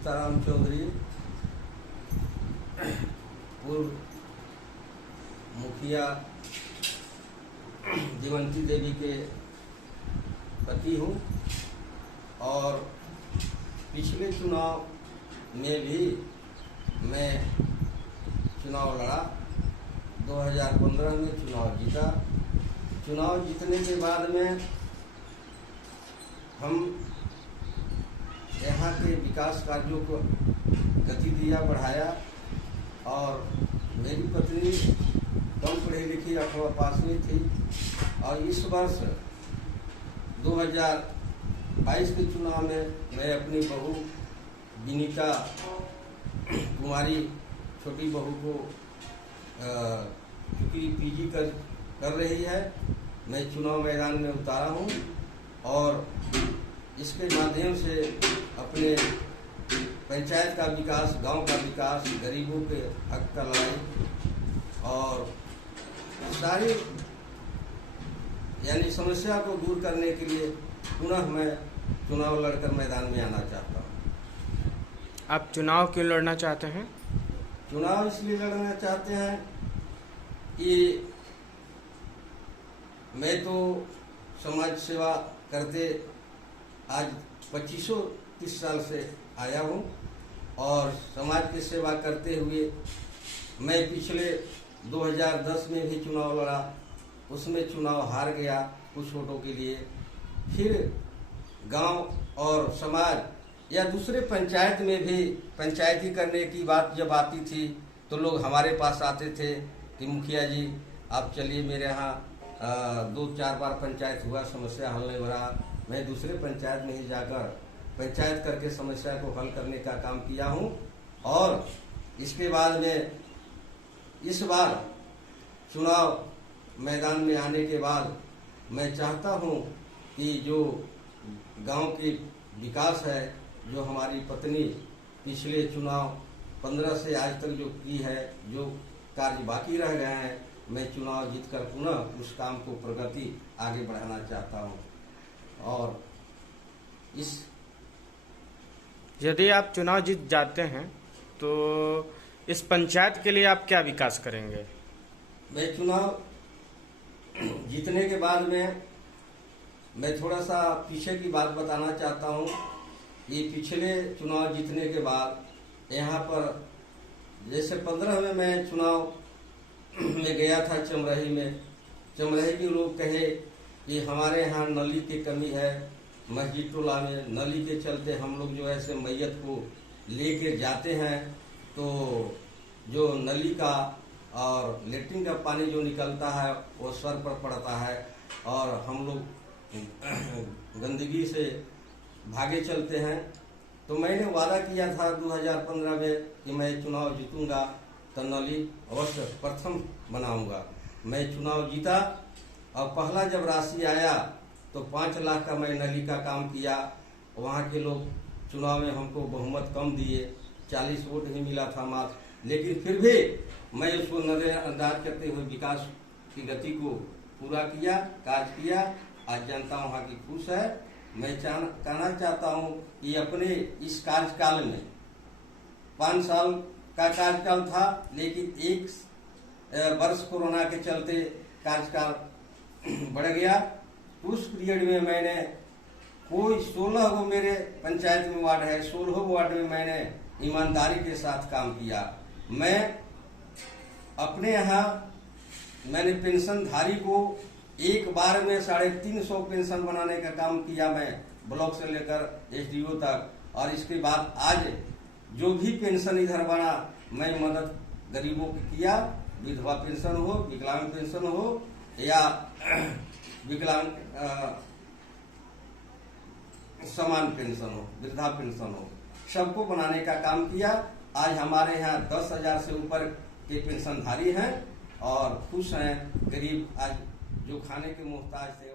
सीताराम चौधरी, पूर्व मुखिया जीवंती देवी के पति हूँ और पिछले चुनाव में भी मैं चुनाव लड़ा। 2015 में चुनाव जीता। चुनाव जीतने के बाद में हम यहाँ के विकास कार्यों को गति दिया, बढ़ाया और मेरी पत्नी कम पढ़ी लिखी 8वां पास में थी और इस वर्ष 2022 के चुनाव में मैं अपनी बहू विनीता कुमारी छोटी बहू को चूँकि पीजी कर रही है, मैं चुनाव मैदान में उतारा हूँ और इसके माध्यम से अपने पंचायत का विकास, गांव का विकास, गरीबों के हक का लड़ाई और सारी यानी समस्या को दूर करने के लिए पुनः मैं चुनाव लड़कर मैदान में आना चाहता हूँ। आप चुनाव क्यों लड़ना चाहते हैं? चुनाव इसलिए लड़ना चाहते हैं कि मैं तो समाज सेवा करते आज 25-30 साल से आया हूँ और समाज की सेवा करते हुए मैं पिछले 2010 में भी चुनाव लड़ा, उसमें चुनाव हार गया कुछ वोटों के लिए। फिर गांव और समाज या दूसरे पंचायत में भी पंचायती करने की बात जब आती थी तो लोग हमारे पास आते थे कि मुखिया जी आप चलिए मेरे यहाँ 2-4 बार पंचायत हुआ, समस्या हल नहीं हो रहा। मैं दूसरे पंचायत में ही जाकर पंचायत करके समस्या को हल करने का काम किया हूँ और इसके बाद में इस बार चुनाव मैदान में आने के बाद मैं चाहता हूँ कि जो गांव की विकास है, जो हमारी पत्नी पिछले चुनाव 15 से आज तक जो की है, जो कार्य बाकी रह गए हैं, मैं चुनाव जीतकर पुनः उस काम को प्रगति आगे बढ़ाना चाहता हूँ। और यदि आप चुनाव जीत जाते हैं तो इस पंचायत के लिए आप क्या विकास करेंगे? मैं चुनाव जीतने के बाद में मैं थोड़ा सा पीछे की बात बताना चाहता हूँ। ये पिछले चुनाव जीतने के बाद यहाँ पर जैसे 15 में मैं चुनाव में गया था चमरही में, चमरही के लोग कहे कि हमारे यहाँ नली की कमी है, मस्जिद टोला में नली के चलते हम लोग जो है से मैयत को लेके जाते हैं तो जो नली का और लेट्रिन का पानी जो निकलता है वो सर पर पड़ता है और हम लोग गंदगी से भागे चलते हैं। तो मैंने वादा किया था 2015 में कि मैं चुनाव जीतूंगा तो नली अवश्य प्रथम बनाऊंगा। मैं चुनाव जीता और पहला जब राशि आया तो 5 लाख का मैं नली का काम किया। वहाँ के लोग चुनाव में हमको बहुमत कम दिए, 40 वोट ही मिला था मात्र, लेकिन फिर भी मैं उसको नजरअंदाज करते हुए विकास की गति को पूरा किया, काज किया। आज जनता वहाँ की खुश है। मैं कहना चाहता हूँ कि अपने इस कार्यकाल में 5 साल का कार्यकाल था, लेकिन 1 वर्ष कोरोना के चलते कार्यकाल बढ़ गया। उस पीरियड में मैंने कोई 16 वो मेरे पंचायत में वार्ड है, 16 वार्ड में मैंने ईमानदारी के साथ काम किया। मैं अपने यहाँ मैंने पेंशनधारी को एक बार में 350 पेंशन बनाने का काम किया, मैं ब्लॉक से लेकर SDO तक। और इसके बाद आज जो भी पेंशन इधर बना मैं मदद गरीबों की किया, विधवा पेंशन हो, विकलांग पेंशन हो या विकलांग समान पेंशन हो, वृद्धा पेंशन हो, सबको बनाने का काम किया। आज हमारे यहाँ 10,000 से ऊपर के पेंशनधारी हैं और खुश हैं। गरीब आज जो खाने के मोहताज थे